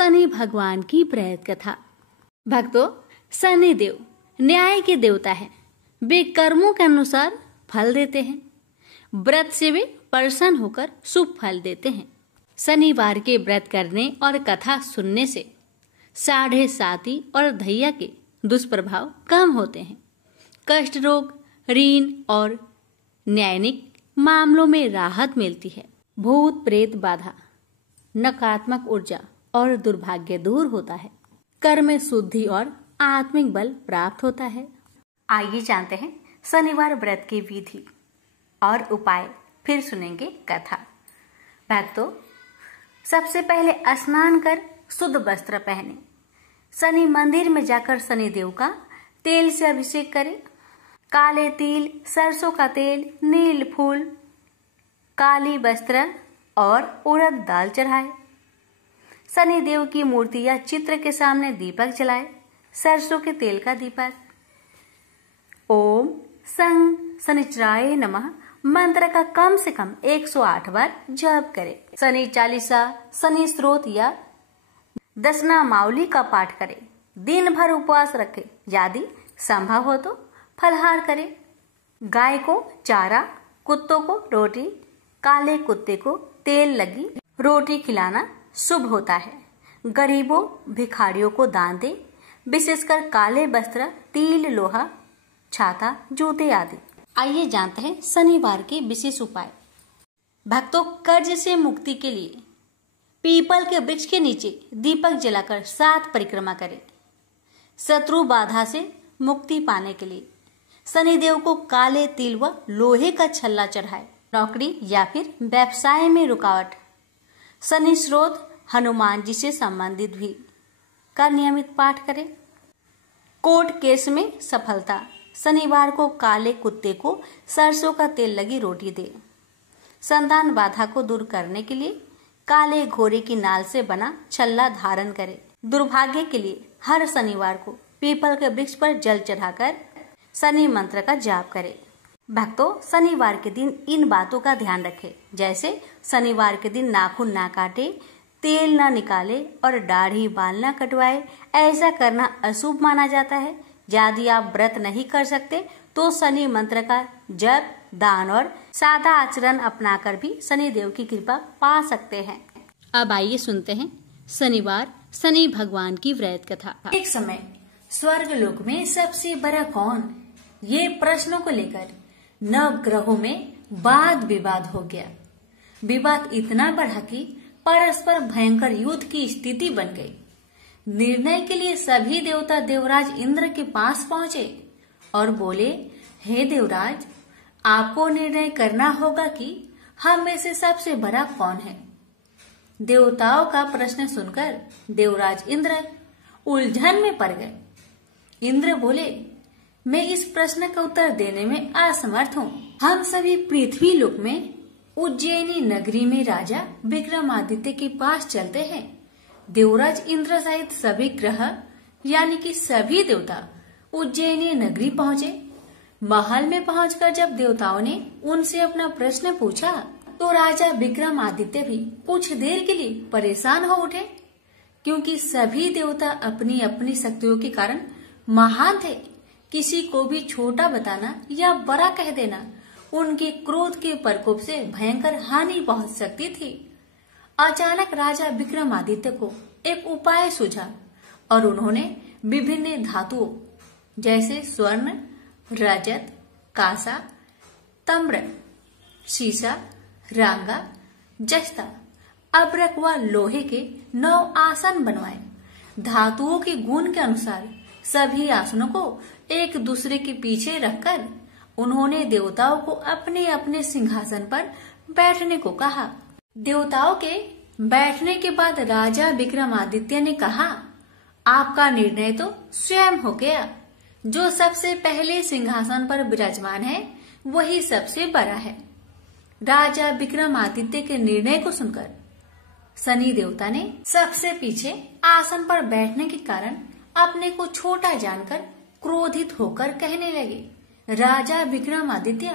शनि भगवान की प्रेत कथा। भक्तों, शनि देव न्याय के देवता है। वे कर्मों के अनुसार फल देते हैं। व्रत से वे प्रसन्न होकर शुभ फल देते हैं। शनिवार के व्रत करने और कथा सुनने से साढ़े साती और धैया के दुष्प्रभाव कम होते हैं। कष्ट रोग, ऋण और न्यायिक मामलों में राहत मिलती है। भूत प्रेत बाधा, नकारात्मक ऊर्जा और दुर्भाग्य दूर होता है। कर्म में शुद्धि और आत्मिक बल प्राप्त होता है। आइए जानते हैं शनिवार व्रत की विधि और उपाय, फिर सुनेंगे कथा। भक्तों, सबसे पहले स्नान कर शुद्ध वस्त्र पहने। शनि मंदिर में जाकर शनि देव का तेल से अभिषेक करें। काले तिल, सरसों का तेल, नील फूल, काली वस्त्र और उड़द दाल चढ़ाए। शनि देव की मूर्ति या चित्र के सामने दीपक जलाए। सरसों के तेल का दीपक। ओम सं शनिचराय नमः मंत्र का कम से कम 108 बार जप करें। शनि चालीसा, शनि स्त्रोत या दशनामावली का पाठ करें। दिन भर उपवास रखें। यदि संभव हो तो फलाहार करें। गाय को चारा, कुत्तों को रोटी, काले कुत्ते को तेल लगी रोटी खिलाना शुभ होता है। गरीबों भिखारियों को दान दे, विशेषकर काले वस्त्र, तिल, लोहा, छाता, जूते आदि। आइए जानते हैं शनिवार के विशेष उपाय। भक्तों, कर्ज से मुक्ति के लिए पीपल के वृक्ष के नीचे दीपक जलाकर 7 परिक्रमा करें। शत्रु बाधा से मुक्ति पाने के लिए शनिदेव को काले तिल व लोहे का छल्ला चढ़ाए। नौकरी या फिर व्यवसाय में रुकावट, शनि स्रोत, हनुमान जी से संबंधित भी का नियमित पाठ करें। कोर्ट केस में सफलता, शनिवार को काले कुत्ते को सरसों का तेल लगी रोटी दे। संतान बाधा को दूर करने के लिए काले घोड़े की नाल से बना छल्ला धारण करें। दुर्भाग्य के लिए हर शनिवार को पीपल के वृक्ष पर जल चढ़ाकर शनि मंत्र का जाप करें। भक्तों, शनिवार के दिन इन बातों का ध्यान रखें, जैसे शनिवार के दिन नाखून ना काटे, तेल ना निकाले और दाढ़ी बाल ना कटवाए। ऐसा करना अशुभ माना जाता है। यदि आप व्रत नहीं कर सकते तो शनि मंत्र का जप, दान और सादा आचरण अपनाकर भी शनि देव की कृपा पा सकते हैं। अब आइए सुनते हैं शनिवार शनि भगवान की व्रत कथा। एक समय स्वर्ग लोक में सबसे बड़ा कौन, ये प्रश्नों को लेकर नवग्रहों में वाद विवाद हो गया। विवाद इतना बढ़ा कि परस्पर भयंकर युद्ध की स्थिति बन गई। निर्णय के लिए सभी देवता देवराज इंद्र के पास पहुंचे और बोले, हे देवराज, आपको निर्णय करना होगा कि हम में से सबसे बड़ा कौन है। देवताओं का प्रश्न सुनकर देवराज इंद्र उलझन में पड़ गए। इंद्र बोले, मैं इस प्रश्न का उत्तर देने में असमर्थ हूँ। हम सभी पृथ्वी लोक में उज्जैनी नगरी में राजा विक्रमादित्य के पास चलते हैं। देवराज इंद्र सहित सभी ग्रह यानी कि सभी देवता उज्जैनी नगरी पहुँचे। महल में पहुंचकर जब देवताओं ने उनसे अपना प्रश्न पूछा तो राजा विक्रमादित्य भी कुछ देर के लिए परेशान हो उठे, क्योंकि सभी देवता अपनी अपनी शक्तियों के कारण महान थे। किसी को भी छोटा बताना या बड़ा कह देना उनके क्रोध के प्रकोप से भयंकर हानि पहुंच सकती थी। अचानक राजा विक्रमादित्य को एक उपाय सूझा और उन्होंने विभिन्न धातुओं जैसे स्वर्ण, रजत, कांसा, ताम्र, शीशा, रांगा, जस्ता, अब्रक व लोहे के 9 आसन बनवाए। धातुओं के गुण के अनुसार सभी आसनों को एक दूसरे के पीछे रखकर उन्होंने देवताओं को अपने अपने सिंहासन पर बैठने को कहा। देवताओं के बैठने के बाद राजा विक्रमादित्य ने कहा, आपका निर्णय तो स्वयं हो गया। जो सबसे पहले सिंहासन पर विराजमान है वही सबसे बड़ा है। राजा विक्रमादित्य के निर्णय को सुनकर शनि देवता ने सबसे पीछे आसन पर बैठने के कारण अपने को छोटा जानकर क्रोधित होकर कहने लगे, राजा विक्रमादित्य,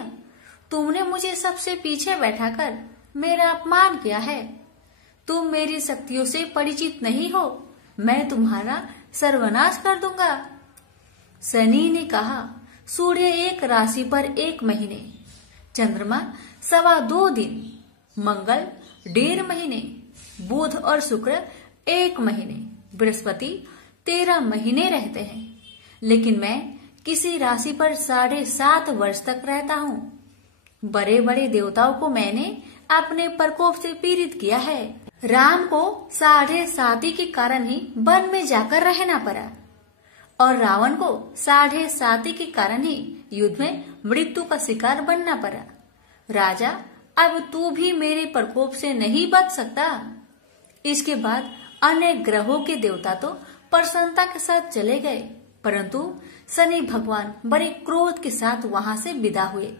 तुमने मुझे सबसे पीछे बैठाकर मेरा अपमान किया है। तुम मेरी शक्तियों से परिचित नहीं हो, मैं तुम्हारा सर्वनाश कर दूंगा। शनि ने कहा, सूर्य एक राशि पर 1 महीने, चंद्रमा 2.25 दिन, मंगल 1.5 महीने, बुध और शुक्र 1 महीने, बृहस्पति 13 महीने रहते हैं, लेकिन मैं किसी राशि पर 7.5 वर्ष तक रहता हूँ। बड़े बड़े देवताओं को मैंने अपने प्रकोप से पीड़ित किया है। राम को 7.5 के कारण ही वन में जाकर रहना पड़ा और रावण को 7.5 के कारण ही युद्ध में मृत्यु का शिकार बनना पड़ा। राजा, अब तू भी मेरे प्रकोप से नहीं बच सकता। इसके बाद अन्य ग्रहों के देवता तो प्रसन्नता के साथ चले गए, परंतु शनि भगवान बड़े क्रोध के साथ वहां से विदा हुए।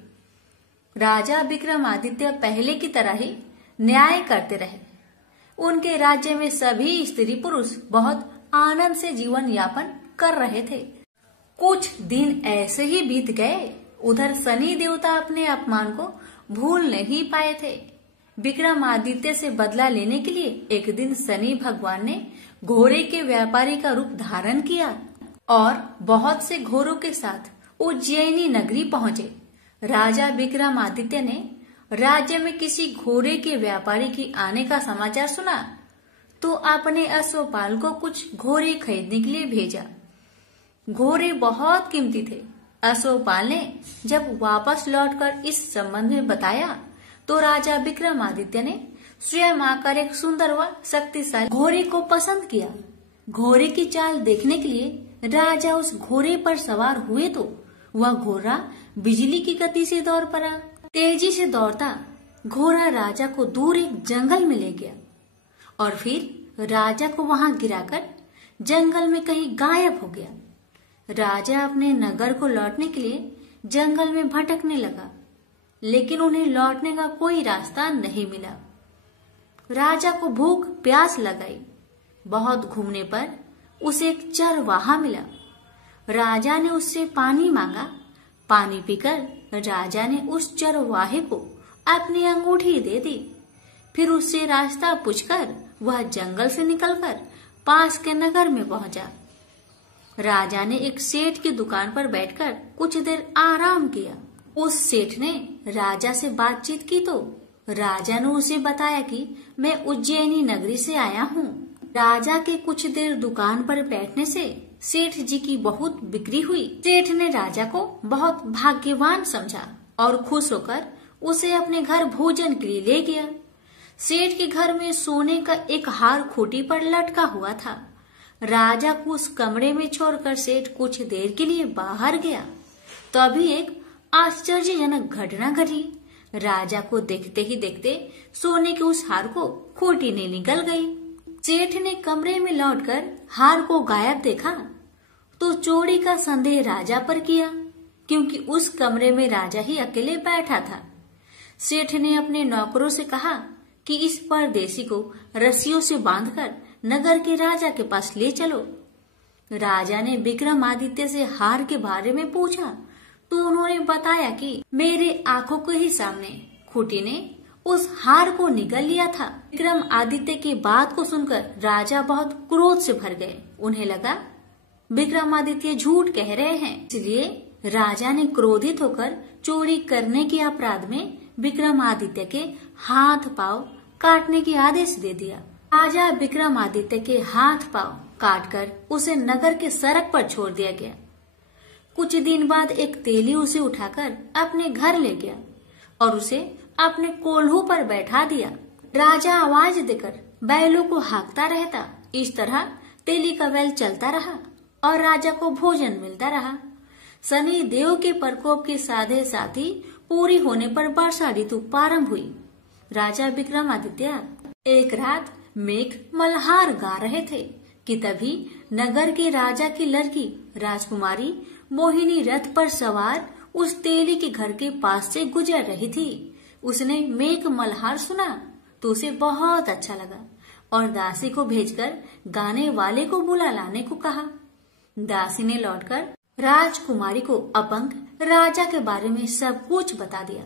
राजा विक्रमादित्य पहले की तरह ही न्याय करते रहे। उनके राज्य में सभी स्त्री पुरुष बहुत आनंद से जीवन यापन कर रहे थे। कुछ दिन ऐसे ही बीत गए। उधर शनि देवता अपने अपमान को भूल नहीं पाए थे। विक्रमादित्य से बदला लेने के लिए एक दिन शनि भगवान ने घोड़े के व्यापारी का रूप धारण किया और बहुत से घोड़ों के साथ उज्जैनी नगरी पहुंचे। राजा विक्रमादित्य ने राज्य में किसी घोड़े के व्यापारी की आने का समाचार सुना तो अपने अश्वपाल को कुछ घोड़े खरीदने के लिए भेजा। घोड़े बहुत कीमती थे। अश्वपाल ने जब वापस लौटकर इस संबंध में बताया तो राजा विक्रमादित्य ने स्वयं आकर एक सुंदर व शक्तिशाली घोड़े को पसंद किया। घोड़े की चाल देखने के लिए राजा उस घोड़े पर सवार हुए तो वह घोड़ा बिजली की गति से दौड़ पड़ा। तेजी से दौड़ता घोड़ा राजा को दूर एक जंगल में ले गया और फिर राजा को वहां गिराकर जंगल में कहीं गायब हो गया। राजा अपने नगर को लौटने के लिए जंगल में भटकने लगा, लेकिन उन्हें लौटने का कोई रास्ता नहीं मिला। राजा को भूख प्यास लगाई। बहुत घूमने पर उसे एक चरवाहा मिला। राजा ने उससे पानी मांगा। पानी पीकर राजा ने उस चरवाहे को अपनी अंगूठी दे दी। फिर उससे रास्ता पूछकर वह जंगल से निकलकर पास के नगर में पहुंचा। राजा ने एक सेठ की दुकान पर बैठकर कुछ देर आराम किया। उस सेठ ने राजा से बातचीत की तो राजा ने उसे बताया कि मैं उज्जैनी नगरी से आया हूँ। राजा के कुछ देर दुकान पर बैठने से सेठ जी की बहुत बिक्री हुई। सेठ ने राजा को बहुत भाग्यवान समझा और खुश होकर उसे अपने घर भोजन के लिए ले गया। सेठ के घर में सोने का एक हार खूंटी पर लटका हुआ था। राजा को उस कमरे में छोड़कर सेठ कुछ देर के लिए बाहर गया। तभी एक आश्चर्यजनक घटना घटी। राजा को देखते ही देखते सोने के उस हार को खूंटी ने निकल गई। सेठ ने कमरे में लौटकर हार को गायब देखा तो चोरी का संदेह राजा पर किया, क्योंकि उस कमरे में राजा ही अकेले बैठा था। सेठ ने अपने नौकरों से कहा कि इस परदेसी को रस्सियों से बांधकर नगर के राजा के पास ले चलो। राजा ने विक्रमादित्य से हार के बारे में पूछा तो उन्होंने बताया कि मेरे आंखों के ही सामने खूंटी ने उस हार को निगल लिया था। विक्रमादित्य की बात को सुनकर राजा बहुत क्रोध से भर गए। उन्हें लगा विक्रमादित्य झूठ कह रहे हैं, इसलिए राजा ने क्रोधित होकर चोरी करने के अपराध में विक्रमादित्य के हाथ पांव काटने के आदेश दे दिया। राजा विक्रमादित्य के हाथ पांव काटकर उसे नगर के सड़क पर छोड़ दिया गया। कुछ दिन बाद एक तेली उसे उठाकर अपने घर ले गया और उसे अपने कोल्हू पर बैठा दिया। राजा आवाज देकर बैलों को हाँकता रहता। इस तरह तेली का बैल चलता रहा और राजा को भोजन मिलता रहा। शनि देव के प्रकोप के साधे साथी पूरी होने पर वर्षा ऋतु प्रारंभ हुई। राजा विक्रमादित्य एक रात मेघ मल्हार गा रहे थे कि तभी नगर के राजा की लड़की राजकुमारी मोहिनी रथ पर सवार उस तेली के घर के पास से गुजर रही थी। उसने मेघ मल्हार सुना तो उसे बहुत अच्छा लगा और दासी को भेजकर गाने वाले को बुला लाने को कहा। दासी ने लौटकर राजकुमारी को अपंग राजा के बारे में सब कुछ बता दिया।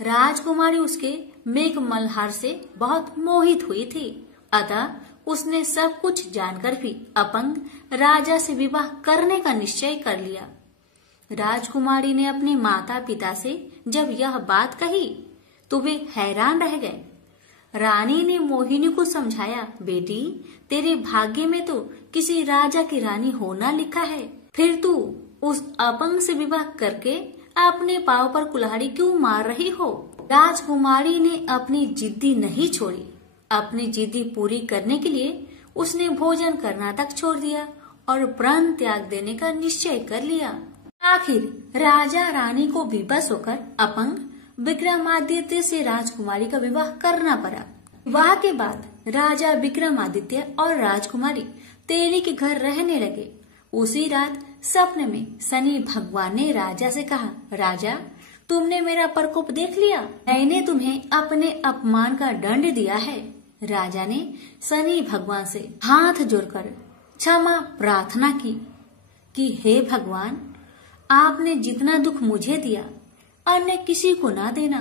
राजकुमारी उसके मेघ मल्हार से बहुत मोहित हुई थी अतः उसने सब कुछ जानकर भी अपंग राजा से विवाह करने का निश्चय कर लिया। राजकुमारी ने अपने माता पिता से जब यह बात कही तो वे हैरान रह गए। रानी ने मोहिनी को समझाया, बेटी तेरे भाग्य में तो किसी राजा की रानी होना लिखा है, फिर तू उस अपंग से विवाह करके अपने पांव पर कुल्हाड़ी क्यों मार रही हो। राजकुमारी ने अपनी जिद्दी नहीं छोड़ी। अपनी जिद्दी पूरी करने के लिए उसने भोजन करना तक छोड़ दिया और प्राण त्याग देने का निश्चय कर लिया। आखिर राजा रानी को विवश होकर अपंग विक्रमादित्य से राजकुमारी का विवाह करना पड़ा। विवाह के बाद राजा विक्रमादित्य और राजकुमारी तेली के घर रहने लगे। उसी रात सपने में शनि भगवान ने राजा से कहा, राजा तुमने मेरा प्रकोप देख लिया, मैंने तुम्हें अपने अपमान का दंड दिया है। राजा ने शनि भगवान से हाथ जोड़कर क्षमा प्रार्थना की कि हे भगवान, आपने जितना दुख मुझे दिया अन्य किसी को ना देना।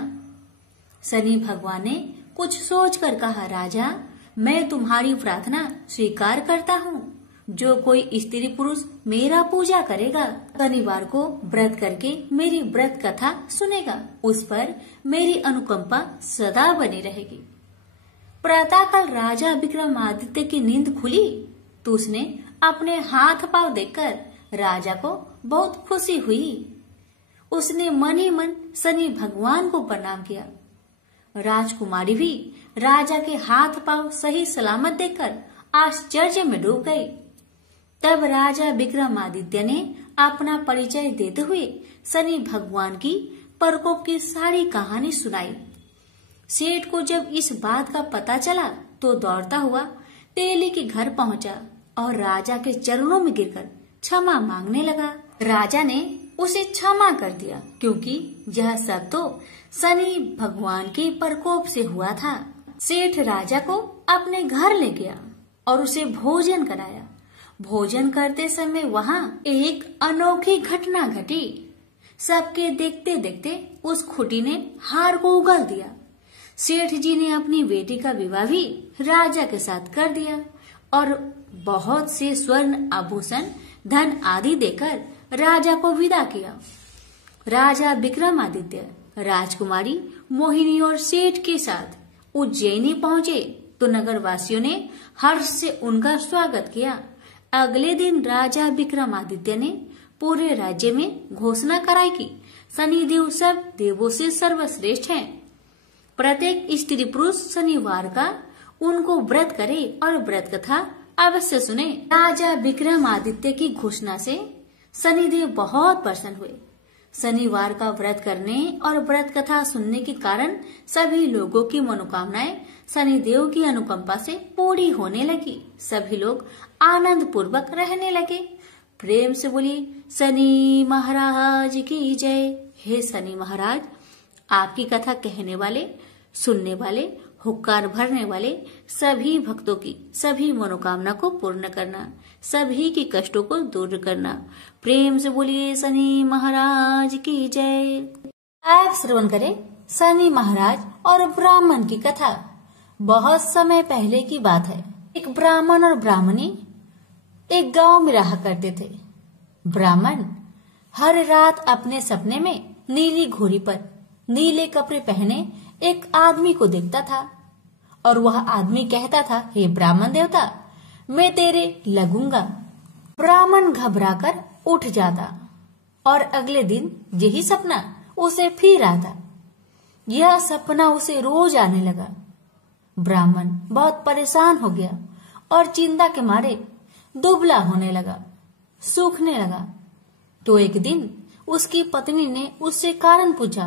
शनि भगवान ने कुछ सोचकर कहा, राजा मैं तुम्हारी प्रार्थना स्वीकार करता हूँ। जो कोई स्त्री पुरुष मेरा पूजा करेगा, शनिवार को व्रत करके मेरी व्रत कथा सुनेगा, उस पर मेरी अनुकंपा सदा बनी रहेगी। प्रातःकाल राजा विक्रमादित्य की नींद खुली तो उसने अपने हाथ पांव देखकर राजा को बहुत खुशी हुई। उसने मन ही मन शनि भगवान को प्रणाम किया। राजकुमारी भी राजा के हाथ पांव सही सलामत देखकर आश्चर्य में डूब गई। तब राजा विक्रमादित्य ने अपना परिचय देते हुए शनि भगवान की प्रकोप की सारी कहानी सुनाई। सेठ को जब इस बात का पता चला तो दौड़ता हुआ तेली के घर पहुंचा और राजा के चरणों में गिरकर क्षमा मांगने लगा। राजा ने उसे क्षमा कर दिया क्योंकि यह सब तो शनि भगवान के प्रकोप से हुआ था। सेठ राजा को अपने घर ले गया और उसे भोजन कराया। भोजन करते समय वहाँ एक अनोखी घटना घटी। सबके देखते देखते उस खुटी ने हार को उगल दिया। सेठ जी ने अपनी बेटी का विवाह भी राजा के साथ कर दिया और बहुत से स्वर्ण आभूषण धन आदि देकर राजा को विदा किया। राजा विक्रमादित्य राजकुमारी मोहिनी और सेठ के साथ उज्जैनी पहुंचे तो नगर वासियों ने हर्ष से उनका स्वागत किया। अगले दिन राजा विक्रमादित्य ने पूरे राज्य में घोषणा कराई कि शनिदेव सब देवों से सर्वश्रेष्ठ हैं। प्रत्येक स्त्री पुरुष शनिवार का उनको व्रत करे और व्रत कथा अवश्य सुने। राजा विक्रमादित्य की घोषणा से शनिदेव बहुत प्रसन्न हुए। शनिवार का व्रत करने और व्रत कथा सुनने के कारण सभी लोगों की मनोकामनाएं शनिदेव की अनुकंपा से पूरी होने लगी। सभी लोग आनंद पूर्वक रहने लगे। प्रेम से बोलिए शनि महाराज की जय। हे शनि महाराज, आपकी कथा कहने वाले, सुनने वाले, हुक्कार भरने वाले सभी भक्तों की सभी मनोकामना को पूर्ण करना, सभी की कष्टों को दूर करना। प्रेम से बोलिए शनि महाराज की जय। आप श्रवण करें शनि महाराज और ब्राह्मण की कथा। बहुत समय पहले की बात है। एक ब्राह्मण और ब्राह्मणी एक गांव में रहा करते थे। ब्राह्मण हर रात अपने सपने में नीली घोड़ी पर नीले कपड़े पहने एक आदमी को देखता था और वह आदमी कहता था, हे ब्राह्मण देवता, मैं तेरे लगूंगा। ब्राह्मण घबराकर उठ जाता और अगले दिन यही सपना उसे फिर आता। यह सपना उसे रोज आने लगा। ब्राह्मण बहुत परेशान हो गया और चिंता के मारे दुबला होने लगा, सूखने लगा। तो एक दिन उसकी पत्नी ने उससे कारण पूछा,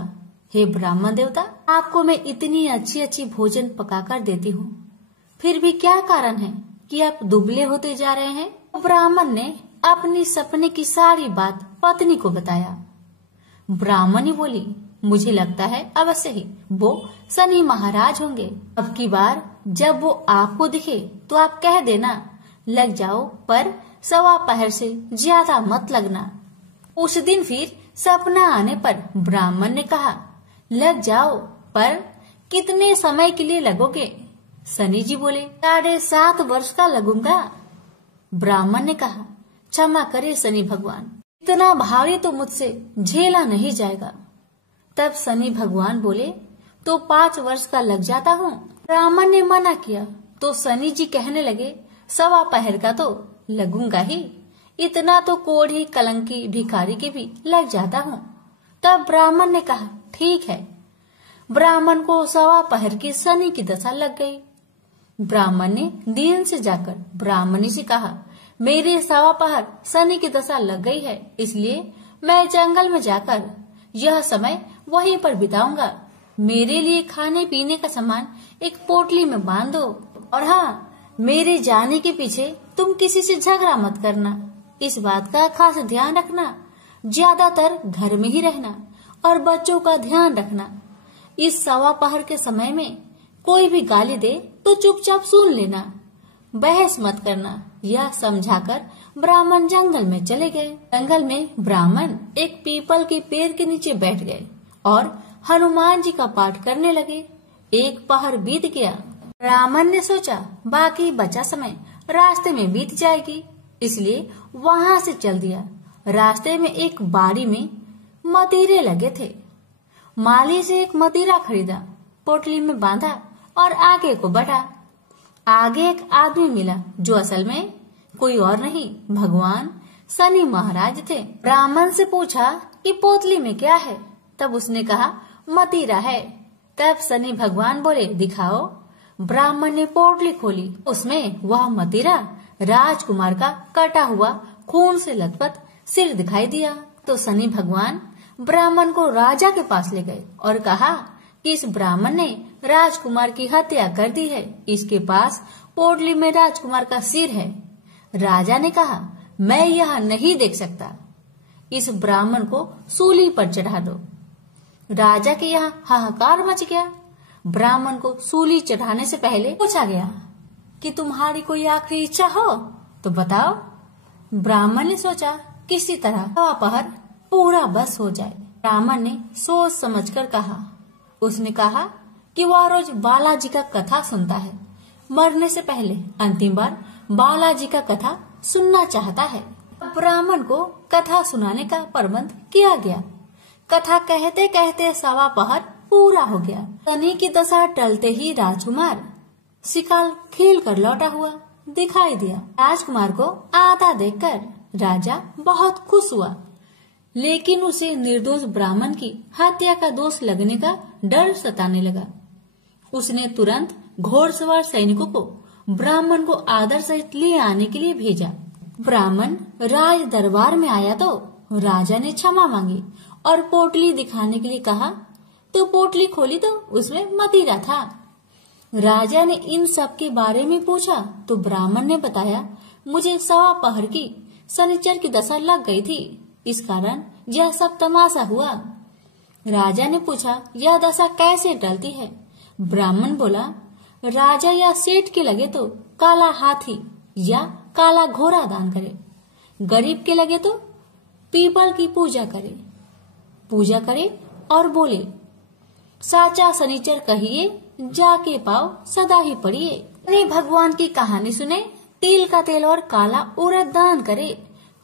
हे ब्राह्मण देवता, आपको मैं इतनी अच्छी अच्छी भोजन पकाकर देती हूँ, फिर भी क्या कारण है कि आप दुबले होते जा रहे हैं? ब्राह्मण ने अपनी सपने की सारी बात पत्नी को बताया। ब्राह्मणी बोली, मुझे लगता है अवश्य ही वो शनि महाराज होंगे। अब की बार जब वो आपको दिखे तो आप कह देना, लग जाओ, पर 1:15 से ज्यादा मत लगना। उस दिन फिर सपना आने पर ब्राह्मण ने कहा, लग जाओ, पर कितने समय के लिए लगोगे? शनि जी बोले 7.5 वर्ष का लगूंगा। ब्राह्मण ने कहा क्षमा करे शनि भगवान, इतना भारी तो मुझसे झेला नहीं जाएगा। तब शनि भगवान बोले तो 5 वर्ष का लग जाता हूँ। ब्राह्मण ने मना किया तो शनि जी कहने लगे 1.25 पहर का तो लगूंगा ही, इतना तो कोढ़ी कलंकी भिखारी के भी लग जाता हूँ। तब ब्राह्मण ने कहा ठीक है। ब्राह्मण को 1.25 पहर की शनि की दशा लग गई। ब्राह्मण ने दीन से जाकर ब्राह्मणी से कहा मेरे 1.25 पहर शनि की दशा लग गई है, इसलिए मैं जंगल में जाकर यह समय वहीं पर बिताऊंगा। मेरे लिए खाने पीने का सामान एक पोटली में बांध दो, और हाँ, मेरे जाने के पीछे तुम किसी से झगड़ा मत करना। इस बात का खास ध्यान रखना, ज्यादातर घर में ही रहना और बच्चों का ध्यान रखना। इस 1.25 पहर के समय में कोई भी गाली दे तो चुपचाप सुन लेना, बहस मत करना। यह समझाकर ब्राह्मण जंगल में चले गए। जंगल में ब्राह्मण एक पीपल के पेड़ के नीचे बैठ गए और हनुमान जी का पाठ करने लगे। 1 पहर बीत गया। ब्राह्मण ने सोचा बाकी बचा समय रास्ते में बीत जाएगी, इसलिए वहां से चल दिया। रास्ते में एक बाड़ी में मदिरे लगे थे। माली से एक मदिरा खरीदा, पोटली में बांधा और आगे को बढ़ा। आगे एक आदमी मिला जो असल में कोई और नहीं, भगवान शनि महाराज थे। ब्राह्मण से पूछा कि पोटली में क्या है? तब उसने कहा मदिरा है। तब शनि भगवान बोले दिखाओ। ब्राह्मण ने पोटली खोली, उसमें वह मदिरा राजकुमार का कटा हुआ खून से लथपथ सिर दिखाई दिया। तो शनि भगवान ब्राह्मण को राजा के पास ले गए और कहा कि इस ब्राह्मण ने राजकुमार की हत्या कर दी है, इसके पास पोटली में राजकुमार का सिर है। राजा ने कहा मैं यह नहीं देख सकता, इस ब्राह्मण को सूली पर चढ़ा दो। राजा के यहाँ हाहाकार मच गया। ब्राह्मण को सूली चढ़ाने से पहले पूछा गया कि तुम्हारी कोई आखिरी इच्छा हो तो बताओ। ब्राह्मण ने सोचा किसी तरह 1.25 पहर पूरा बस हो जाए। ब्राह्मण ने सोच समझकर कहा। उसने कहा कि वह रोज बालाजी का कथा सुनता है, मरने से पहले अंतिम बार बालाजी का कथा सुनना चाहता है। ब्राह्मण को कथा सुनाने का प्रबंध किया गया। कथा कहते कहते 1.25 पहर पूरा हो गया। शनि की दशा टलते ही राजकुमार शिकार खेल कर लौटा हुआ दिखाई दिया। राजकुमार को आता देखकर राजा बहुत खुश हुआ, लेकिन उसे निर्दोष ब्राह्मण की हत्या का दोष लगने का डर सताने लगा। उसने तुरंत घोड़सवार सैनिकों को ब्राह्मण को आदर सहित ले आने के लिए भेजा। ब्राह्मण राज दरबार में आया तो राजा ने क्षमा मांगी और पोटली दिखाने के लिए कहा तो पोटली खोली तो उसमें मदिरा था। राजा ने इन सब के बारे में पूछा तो ब्राह्मण ने बताया मुझे 1.25 पहर की शनिचर की दशा लग गई थी, इस कारण यह सब तमाशा हुआ। राजा ने पूछा यह दशा कैसे टलती है? ब्राह्मण बोला राजा या सेठ के लगे तो काला हाथी या काला घोड़ा दान करे, गरीब के लगे तो पीपल की पूजा करे और बोले साचा शनिचर कहिए जाके पाओ सदा ही पढ़िए। शनि भगवान की कहानी सुने, तिल का तेल और काला उड़द दान करे,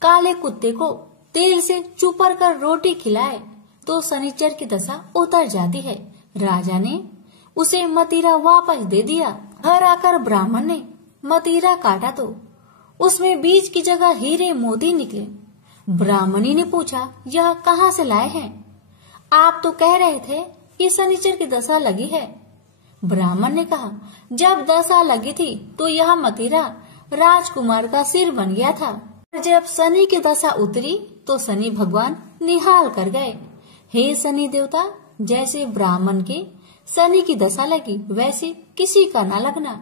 काले कुत्ते को तेल से चुपर कर रोटी खिलाए तो शनिचर की दशा उतर जाती है। राजा ने उसे मदिरा वापस दे दिया। घर आकर ब्राह्मण ने मदिरा काटा तो उसमें बीज की जगह हीरे मोती निकले। ब्राह्मणी ने पूछा यह कहाँ से लाए हैं? आप तो कह रहे थे कि शनिचर की दशा लगी है। ब्राह्मण ने कहा जब दशा लगी थी तो यह मदिरा राजकुमार का सिर बन गया था। जब शनि की दशा उतरी तो शनि भगवान निहाल कर गए। हे शनि देवता, जैसे ब्राह्मण के शनि की दशा लगी वैसे किसी का ना लगना।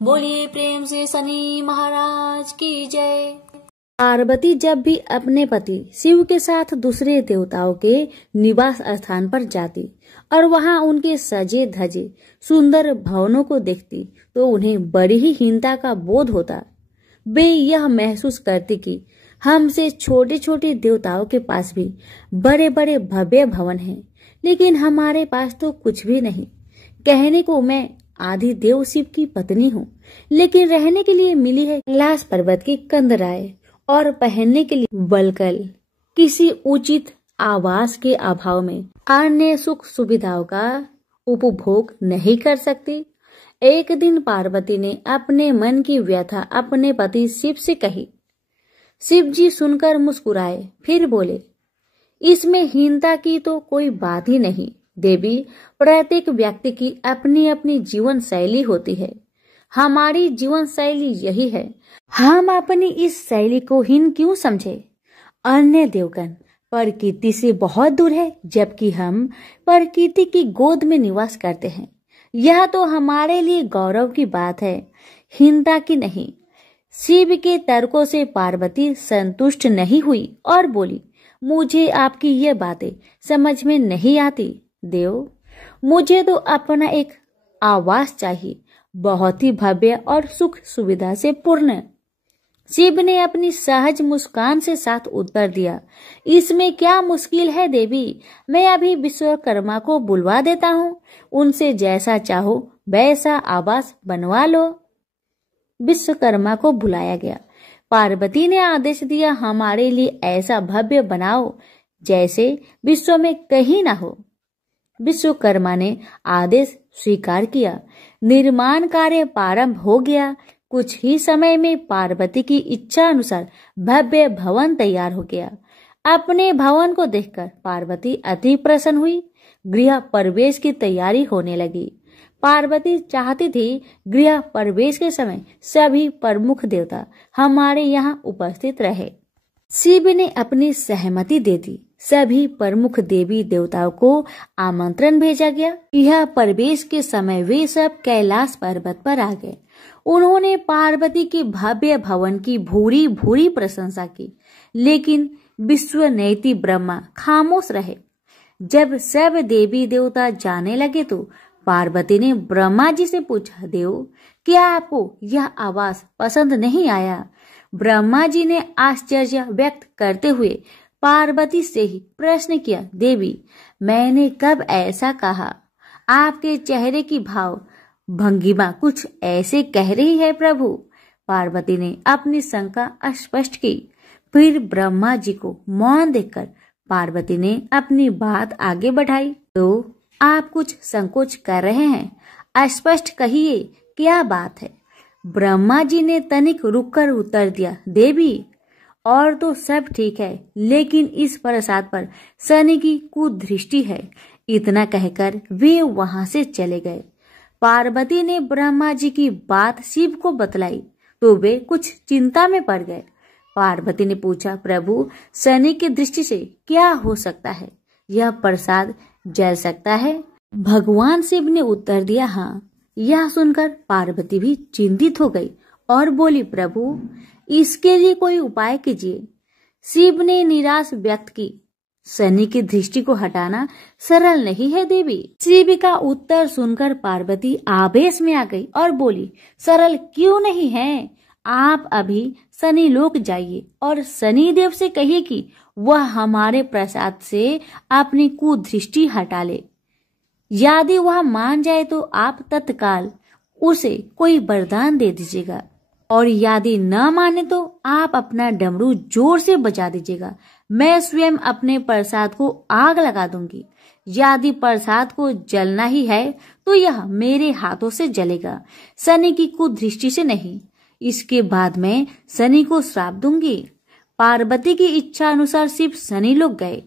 बोलिए प्रेम से शनि महाराज की जय। पार्वती जब भी अपने पति शिव के साथ दूसरे देवताओं के निवास स्थान पर जाती और वहां उनके सजे धजे सुंदर भवनों को देखती तो उन्हें बड़ी ही हीनता का बोध होता। वे यह महसूस करती कि हमसे छोटे छोटे देवताओं के पास भी बड़े बड़े भव्य भवन हैं, लेकिन हमारे पास तो कुछ भी नहीं। कहने को मैं आदि देव शिव की पत्नी हूँ, लेकिन रहने के लिए मिली है कैलाश पर्वत की कंदराए और पहनने के लिए वल्कल। किसी उचित आवास के अभाव में अन्य सुख सुविधाओं का उपभोग नहीं कर सकती। एक दिन पार्वती ने अपने मन की व्यथा अपने पति शिव से कही। शिव जी सुनकर मुस्कुराए, फिर बोले, इसमें हीनता की तो कोई बात ही नहीं देवी। प्रत्येक व्यक्ति की अपनी अपनी जीवन शैली होती है। हमारी जीवन शैली यही है, हम अपनी इस शैली को हीन क्यों समझे। अन्य देवगण प्रकृति से बहुत दूर है, जबकि हम प्रकृति की गोद में निवास करते हैं। यह तो हमारे लिए गौरव की बात है, हीनता की नहीं। शिव के तर्कों से पार्वती संतुष्ट नहीं हुई और बोली, मुझे आपकी ये बातें समझ में नहीं आती देव। मुझे तो अपना एक आवास चाहिए, बहुत ही भव्य और सुख सुविधा से पूर्ण। शिव ने अपनी सहज मुस्कान से साथ उत्तर दिया, इसमें क्या मुश्किल है देवी। मैं अभी विश्वकर्मा को बुलवा देता हूँ, उनसे जैसा चाहो वैसा आवास बनवा लो। विश्वकर्मा को बुलाया गया। पार्वती ने आदेश दिया, हमारे लिए ऐसा भव्य बनाओ जैसे विश्व में कहीं ना हो। विश्वकर्मा ने आदेश स्वीकार किया। निर्माण कार्य प्रारंभ हो गया। कुछ ही समय में पार्वती की इच्छा अनुसार भव्य भवन तैयार हो गया। अपने भवन को देखकर पार्वती अति प्रसन्न हुई। गृह प्रवेश की तैयारी होने लगी। पार्वती चाहती थी गृह प्रवेश के समय सभी प्रमुख देवता हमारे यहाँ उपस्थित रहे। शिव ने अपनी सहमति दे दी। सभी प्रमुख देवी देवताओं को आमंत्रण भेजा गया। यह प्रवेश के समय वे सब कैलाश पर्वत पर आ गए। उन्होंने पार्वती के भव्य भवन की भूरी भूरी प्रशंसा की, लेकिन विश्वनेत्री ब्रह्मा खामोश रहे। जब सब देवी देवता जाने लगे तो पार्वती ने ब्रह्मा जी से पूछा, देव क्या आपको यह आवास पसंद नहीं आया। ब्रह्मा जी ने आश्चर्य व्यक्त करते हुए पार्वती से ही प्रश्न किया, देवी मैंने कब ऐसा कहा। आपके चेहरे की भाव भंगिमा कुछ ऐसे कह रही है प्रभु। पार्वती ने अपनी शंका स्पष्ट की। फिर ब्रह्मा जी को मौन देखकर पार्वती ने अपनी बात आगे बढ़ाई। तो आप कुछ संकोच कर रहे हैं, स्पष्ट कहिए क्या बात है। ब्रह्मा जी ने तनिक रुककर उत्तर दिया, देवी और तो सब ठीक है, लेकिन इस प्रसाद पर शनि की कुदृष्टि है। इतना कहकर वे वहां से चले गए। पार्वती ने ब्रह्मा जी की बात शिव को बतलाई तो वे कुछ चिंता में पड़ गए। पार्वती ने पूछा, प्रभु शनि की दृष्टि से क्या हो सकता है, यह प्रसाद जल सकता है। भगवान शिव ने उत्तर दिया, हाँ। यह सुनकर पार्वती भी चिंतित हो गई और बोली, प्रभु इसके लिए कोई उपाय कीजिए। शिव ने निराश व्यक्त की, शनि की दृष्टि को हटाना सरल नहीं है देवी। शिव का उत्तर सुनकर पार्वती आवेश में आ गई और बोली, सरल क्यों नहीं है। आप अभी शनि लोक जाइए और शनि देव से कहिए कि वह हमारे प्रसाद से अपनी कुदृष्टि हटा ले। यदि वह मान जाए तो आप तत्काल उसे कोई वरदान दे दीजिएगा, और यदि न माने तो आप अपना डमरू जोर से बजा दीजिएगा। मैं स्वयं अपने प्रसाद को आग लगा दूंगी। यदि प्रसाद को जलना ही है तो यह मेरे हाथों से जलेगा, शनि की कुदृष्टि से नहीं। इसके बाद मैं शनि को श्राप दूंगी। पार्वती की इच्छा अनुसार शिव शनि लोक गए।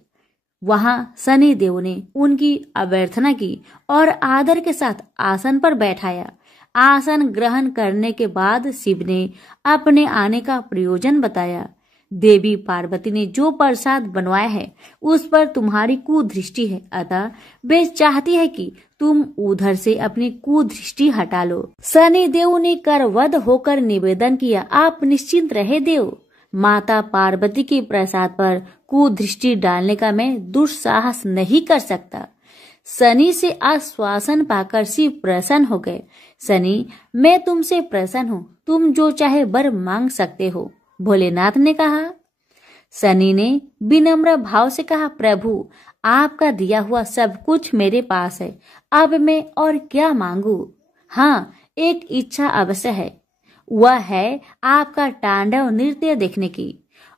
वहां शनि देव ने उनकी अभ्यर्थना की और आदर के साथ आसन पर बैठाया। आसन ग्रहण करने के बाद शिव ने अपने आने का प्रयोजन बताया। देवी पार्वती ने जो प्रसाद बनवाया है उस पर तुम्हारी कुदृष्टि है, अतः वे चाहती है कि तुम उधर से अपनी कुदृष्टि हटा लो। शनि देव ने करवध होकर निवेदन किया, आप निश्चिंत रहे देव। माता पार्वती के प्रसाद पर कुदृष्टि डालने का मैं दुस्साहस नहीं कर सकता। शनि से आश्वासन पाकर शिव प्रसन्न हो गए। शनि मैं तुमसे प्रसन्न हूँ, तुम जो चाहे वर मांग सकते हो, भोलेनाथ ने कहा। शनि ने विनम्र भाव से कहा, प्रभु आपका दिया हुआ सब कुछ मेरे पास है, अब मैं और क्या मांगू। हाँ, एक इच्छा अवश्य है, वह है आपका तांडव नृत्य देखने की।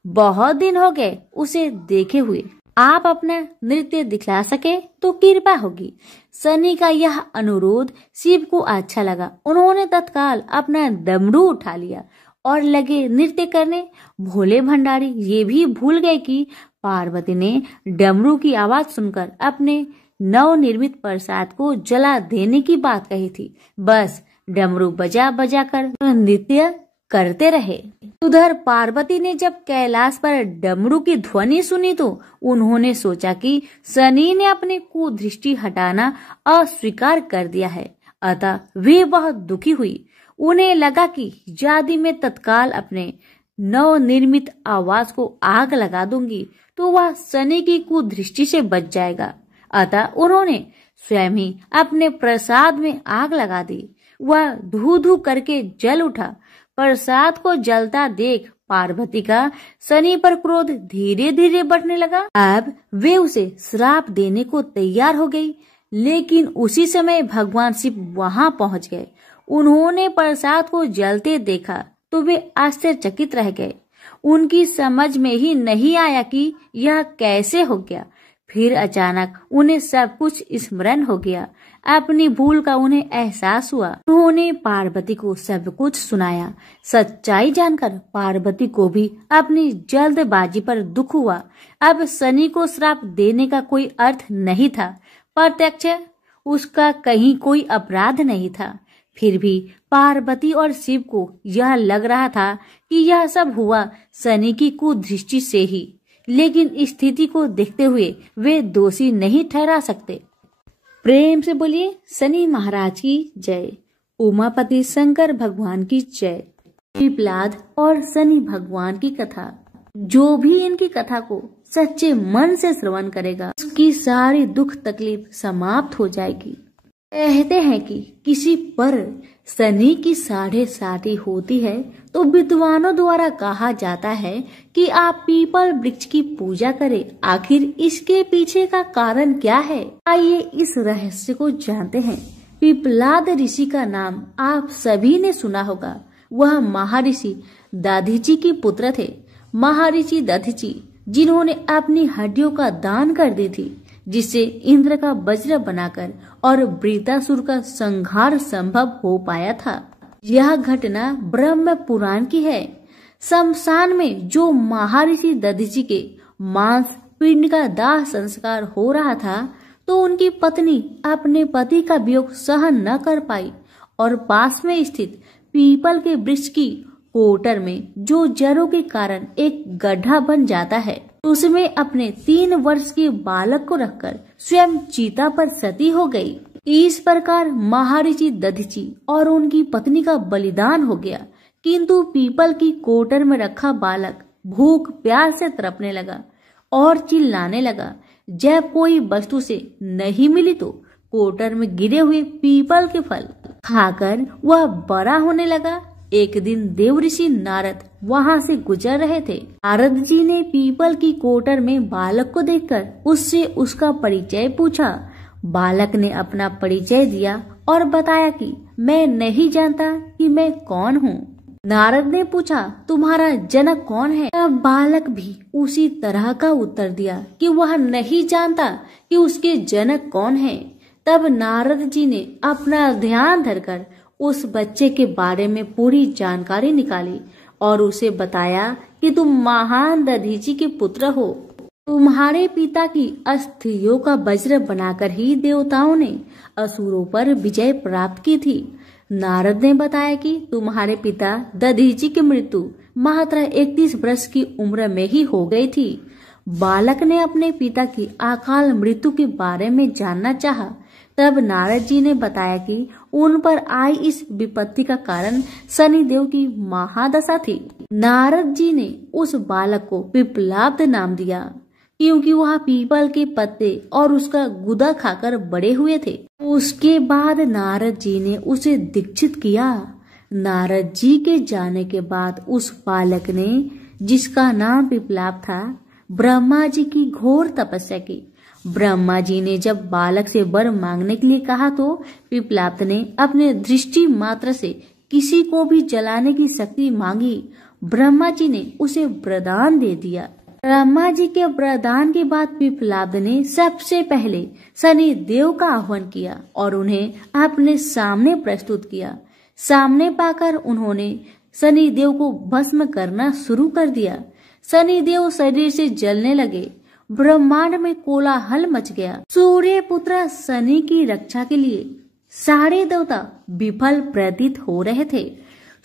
बहुत दिन हो गए उसे देखे हुए। आप अपना नृत्य दिखला सके तो कृपा होगी। सनी का यह अनुरोध शिव को अच्छा लगा। उन्होंने तत्काल अपना डमरू उठा लिया और लगे नृत्य करने। भोले भंडारी ये भी भूल गए कि पार्वती ने डमरू की आवाज सुनकर अपने नवनिर्मित प्रसाद को जला देने की बात कही थी। बस डमरू बजा बजा कर नृत्य करते रहे। उधर पार्वती ने जब कैलाश पर डमरू की ध्वनि सुनी तो उन्होंने सोचा कि शनि ने अपने कुदृष्टि हटाना अस्वीकार कर दिया है, अतः वे बहुत दुखी हुई। उन्हें लगा कि यदि मैं तत्काल अपने नवनिर्मित आवाज को आग लगा दूंगी तो वह शनि की कुदृष्टि से बच जाएगा। अतः उन्होंने स्वयं ही अपने प्रसाद में आग लगा दी। वह धू धू करके जल उठा। प्रसाद को जलता देख पार्वती का शनि पर क्रोध धीरे धीरे बढ़ने लगा। अब वे उसे श्राप देने को तैयार हो गई, लेकिन उसी समय भगवान शिव वहां पहुंच गए। उन्होंने प्रसाद को जलते देखा तो वे आश्चर्यचकित रह गए। उनकी समझ में ही नहीं आया कि यह कैसे हो गया। फिर अचानक उन्हें सब कुछ स्मरण हो गया। अपनी भूल का उन्हें एहसास हुआ। उन्होंने पार्वती को सब कुछ सुनाया। सच्चाई जानकर पार्वती को भी अपनी जल्दबाजी पर दुख हुआ। अब शनि को श्राप देने का कोई अर्थ नहीं था। प्रत्यक्ष उसका कहीं कोई अपराध नहीं था। फिर भी पार्वती और शिव को यह लग रहा था कि यह सब हुआ शनि की कुदृष्टि से ही, लेकिन स्थिति को देखते हुए वे दोषी नहीं ठहरा सकते। प्रेम से बोलिए शनि महाराज की जय। उमापति शंकर भगवान की जय। पिपलाद और शनि भगवान की कथा। जो भी इनकी कथा को सच्चे मन से श्रवण करेगा उसकी सारी दुख तकलीफ समाप्त हो जाएगी। कहते हैं कि किसी पर शनि की 6.5 होती है तो विद्वानों द्वारा कहा जाता है कि आप पीपल वृक्ष की पूजा करें। आखिर इसके पीछे का कारण क्या है? आइए इस रहस्य को जानते हैं। पिपलाद ऋषि का नाम आप सभी ने सुना होगा। वह महर्षि दधीचि के पुत्र थे। महर्षि दधीचि जिन्होंने अपनी हड्डियों का दान कर दी थी, जिससे इंद्र का वज्र बनाकर और वृतासुर का संहार संभव हो पाया था। यह घटना ब्रह्म पुराण की है। शमशान में जो महर्षि दधीचि के मांस पिंड का दाह संस्कार हो रहा था तो उनकी पत्नी अपने पति का वियोग सहन न कर पाई और पास में स्थित पीपल के वृक्ष की कोटर में जो जड़ों के कारण एक गड्ढा बन जाता है, उसमें अपने 3 वर्ष के बालक को रखकर स्वयं चीता पर सती हो गई। इस प्रकार महर्षि दधीचि और उनकी पत्नी का बलिदान हो गया। किंतु पीपल की कोटर में रखा बालक भूख प्यास से तड़पने लगा और चिल्लाने लगा। जब कोई वस्तु से नहीं मिली तो कोटर में गिरे हुए पीपल के फल खाकर वह बड़ा होने लगा। एक दिन देव ऋषि नारद वहां से गुजर रहे थे। नारद जी ने पीपल की कोटर में बालक को देखकर उससे उसका परिचय पूछा। बालक ने अपना परिचय दिया और बताया कि मैं नहीं जानता कि मैं कौन हूँ। नारद ने पूछा, तुम्हारा जनक कौन है? तब बालक भी उसी तरह का उत्तर दिया कि वह नहीं जानता कि उसके जनक कौन है। तब नारद जी ने अपना ध्यान धरकर उस बच्चे के बारे में पूरी जानकारी निकाली और उसे बताया कि तुम महान दधीचि के पुत्र हो। तुम्हारे पिता की अस्थियों का वज्र बनाकर ही देवताओं ने असुरों पर विजय प्राप्त की थी। नारद ने बताया कि तुम्हारे पिता दधीचि की मृत्यु मात्र 31 वर्ष की उम्र में ही हो गई थी। बालक ने अपने पिता की अकाल मृत्यु के बारे में जानना चाहा। तब नारद जी ने बताया कि उन पर आई इस विपत्ति का कारण शनिदेव की महादशा थी। नारद जी ने उस बालक को पिपलाद नाम दिया क्योंकि वह पीपल के पत्ते और उसका गुदा खाकर बड़े हुए थे। उसके बाद नारद जी ने उसे दीक्षित किया। नारद जी के जाने के बाद उस बालक ने, जिसका नाम पिपलाद था, ब्रह्मा जी की घोर तपस्या की ब्रह्मा जी ने जब बालक से वर मांगने के लिए कहा तो पिप्पलाद ने अपने दृष्टि मात्र से किसी को भी जलाने की शक्ति मांगी। ब्रह्मा जी ने उसे वरदान दे दिया। ब्रह्मा जी के वरदान के बाद पिप्पलाद ने सबसे पहले शनि देव का आह्वान किया और उन्हें अपने सामने प्रस्तुत किया। सामने पाकर उन्होंने शनि देव को भस्म करना शुरू कर दिया। शनि देव शरीर से जलने लगे। ब्रह्मांड में कोलाहल मच गया। सूर्य पुत्र शनि की रक्षा के लिए सारे देवता विफल प्रतीत हो रहे थे।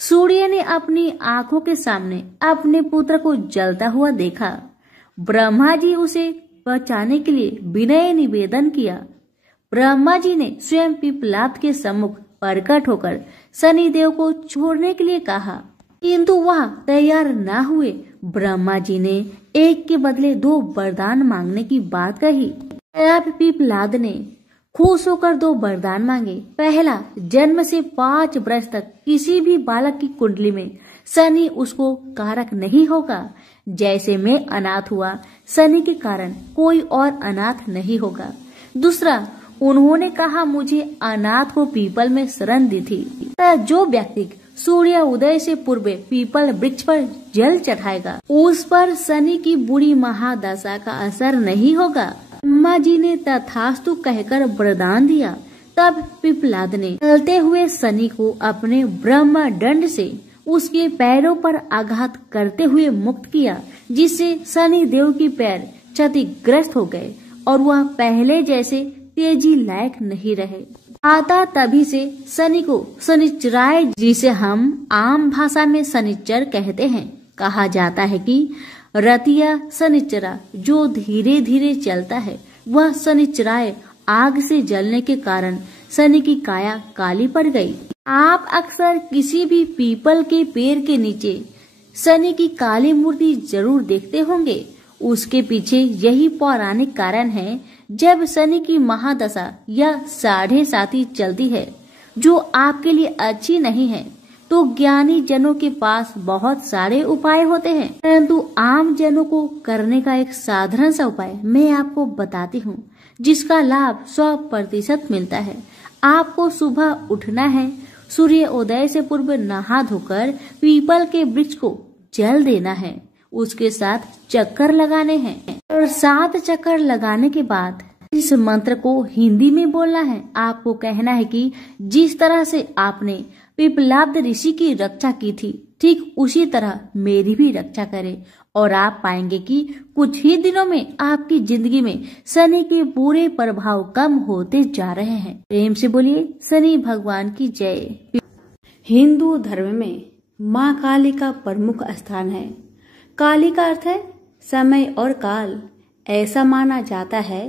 सूर्य ने अपनी आंखों के सामने अपने पुत्र को जलता हुआ देखा। ब्रह्मा जी उसे बचाने के लिए विनय निवेदन किया। ब्रह्मा जी ने स्वयं पिप्पलाद के सम्मुख प्रकट होकर शनि देव को छोड़ने के लिए कहा, किंतु वह तैयार न हुए। ब्रह्मा जी ने एक के बदले 2 वरदान मांगने की बात कही। अब पिप्पलाद ने खुश होकर 2 वरदान मांगे। पहला, जन्म से 5 वर्ष तक किसी भी बालक की कुंडली में शनि उसको कारक नहीं होगा। जैसे मैं अनाथ हुआ, शनि के कारण कोई और अनाथ नहीं होगा। दूसरा, उन्होंने कहा मुझे अनाथ को पीपल में शरण दी थी। जो व्यक्ति सूर्य उदय से पूर्व पीपल वृक्ष पर जल चढ़ाएगा उस पर शनि की बुरी महादशा का असर नहीं होगा। ब्रह्मा जी ने तथास्तु कहकर वरदान दिया। तब पिप्पलाद ने चलते हुए शनि को अपने ब्रह्म दंड से उसके पैरों पर आघात करते हुए मुक्त किया, जिससे शनि देव की पैर क्षतिग्रस्त हो गए और वह पहले जैसे तेजी लायक नहीं रहे। आता तभी से शनि को शनिचराय, जिसे हम आम भाषा में शनिचर कहते हैं, कहा जाता है कि रतिया शनिचरा जो धीरे धीरे चलता है वह शनिचराय आग से जलने के कारण शनि की काया काली पड़ गई। आप अक्सर किसी भी पीपल के पेड़ के नीचे शनि की काली मूर्ति जरूर देखते होंगे। उसके पीछे यही पौराणिक कारण है। जब शनि की महादशा या 7.5 चलती है जो आपके लिए अच्छी नहीं है, तो ज्ञानी जनों के पास बहुत सारे उपाय होते हैं, परंतु आम जनों को करने का एक साधारण सा उपाय मैं आपको बताती हूँ, जिसका लाभ 100% मिलता है। आपको सुबह उठना है, सूर्य उदय से पूर्व नहा धोकर पीपल के वृक्ष को जल देना है, उसके साथ चक्कर लगाने हैं और 7 चक्कर लगाने के बाद इस मंत्र को हिंदी में बोलना है। आपको कहना है कि जिस तरह से आपने पिप्पलाद ऋषि की रक्षा की थी, ठीक उसी तरह मेरी भी रक्षा करें, और आप पाएंगे कि कुछ ही दिनों में आपकी जिंदगी में शनि के बुरे प्रभाव कम होते जा रहे हैं। प्रेम से बोलिए शनि भगवान की जय। हिंदू धर्म में माँ काली का प्रमुख स्थान है। काली का अर्थ है समय और काल। ऐसा माना जाता है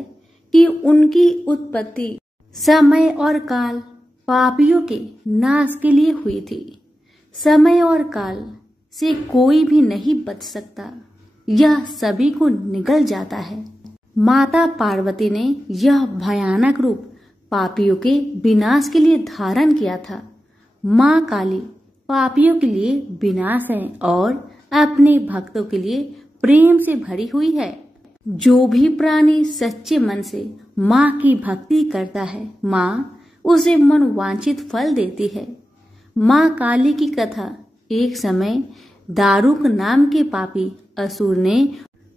कि उनकी उत्पत्ति समय और काल पापियों के नाश के लिए हुई थी। समय और काल से कोई भी नहीं बच सकता, यह सभी को निगल जाता है। माता पार्वती ने यह भयानक रूप पापियों के विनाश के लिए धारण किया था। माँ काली पापियों के लिए विनाश है और अपने भक्तों के लिए प्रेम से भरी हुई है। जो भी प्राणी सच्चे मन से माँ की भक्ति करता है, माँ उसे मनोवांछित फल देती है। माँ काली की कथा। एक समय दारुक नाम के पापी असुर ने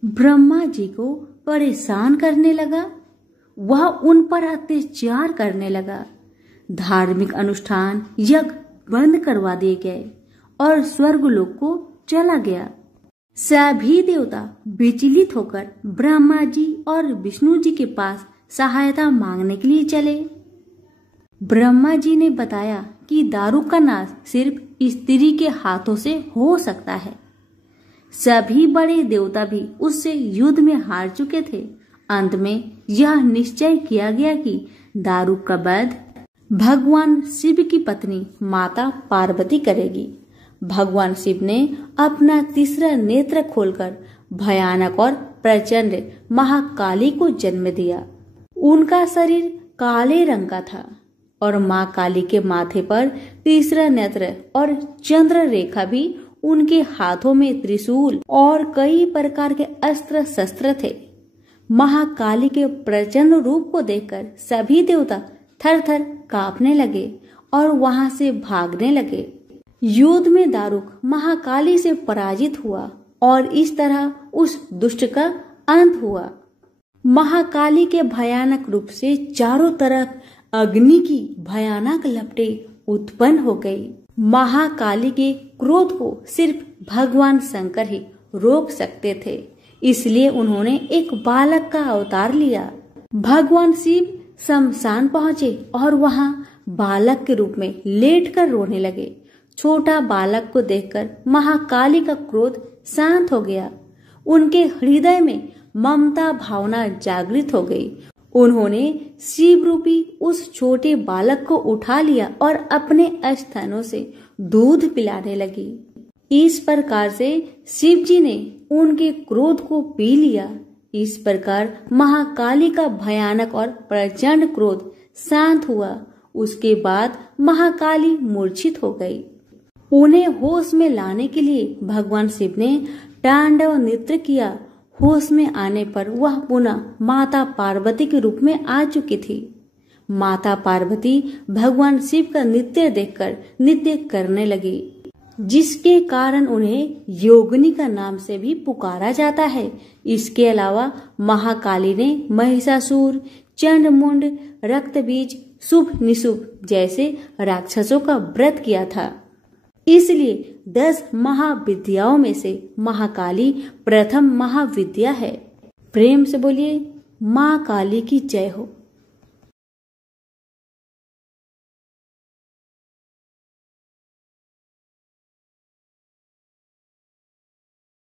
ब्रह्मा जी को परेशान करने लगा। वह उन पर अत्याचार करने लगा। धार्मिक अनुष्ठान यज्ञ बंद करवा दिए गए और स्वर्गलोक को चला गया। सभी देवता विचलित होकर ब्रह्मा जी और विष्णु जी के पास सहायता मांगने के लिए चले। ब्रह्मा जी ने बताया कि दारुक का नाश सिर्फ स्त्री के हाथों से हो सकता है। सभी बड़े देवता भी उससे युद्ध में हार चुके थे। अंत में यह निश्चय किया गया कि दारुक का वध भगवान शिव की पत्नी माता पार्वती करेगी। भगवान शिव ने अपना तीसरा नेत्र खोलकर भयानक और प्रचंड महाकाली को जन्म दिया। उनका शरीर काले रंग का था और माँ काली के माथे पर तीसरा नेत्र और चंद्र रेखा भी, उनके हाथों में त्रिशूल और कई प्रकार के अस्त्र शस्त्र थे। महाकाली के प्रचंड रूप को देखकर सभी देवता थर थर कांपने लगे और वहां से भागने लगे। युद्ध में दारुक महाकाली से पराजित हुआ और इस तरह उस दुष्ट का अंत हुआ। महाकाली के भयानक रूप से चारों तरफ अग्नि की भयानक लपटें उत्पन्न हो गई। महाकाली के क्रोध को सिर्फ भगवान शंकर ही रोक सकते थे, इसलिए उन्होंने एक बालक का अवतार लिया। भगवान शिव शमशान पहुंचे और वहां बालक के रूप में लेटकर रोने लगे। छोटा बालक को देखकर महाकाली का क्रोध शांत हो गया। उनके हृदय में ममता भावना जागृत हो गई। उन्होंने शिव रूपी उस छोटे बालक को उठा लिया और अपने स्तनों से दूध पिलाने लगी। इस प्रकार से शिव जी ने उनके क्रोध को पी लिया। इस प्रकार महाकाली का भयानक और प्रचंड क्रोध शांत हुआ। उसके बाद महाकाली मूर्छित हो गई। उन्हें होश में लाने के लिए भगवान शिव ने तांडव नृत्य किया। होश में आने पर वह पुनः माता पार्वती के रूप में आ चुकी थी। माता पार्वती भगवान शिव का नृत्य देखकर नृत्य करने लगी, जिसके कारण उन्हें योगिनी का नाम से भी पुकारा जाता है। इसके अलावा महाकाली ने महिषासुर, चंडमुंड, रक्तबीज, शुभ निशुभ जैसे राक्षसों का व्रत किया था। इसलिए 10 महाविद्याओं में से महाकाली प्रथम महाविद्या है। प्रेम से बोलिए माँ काली की जय हो।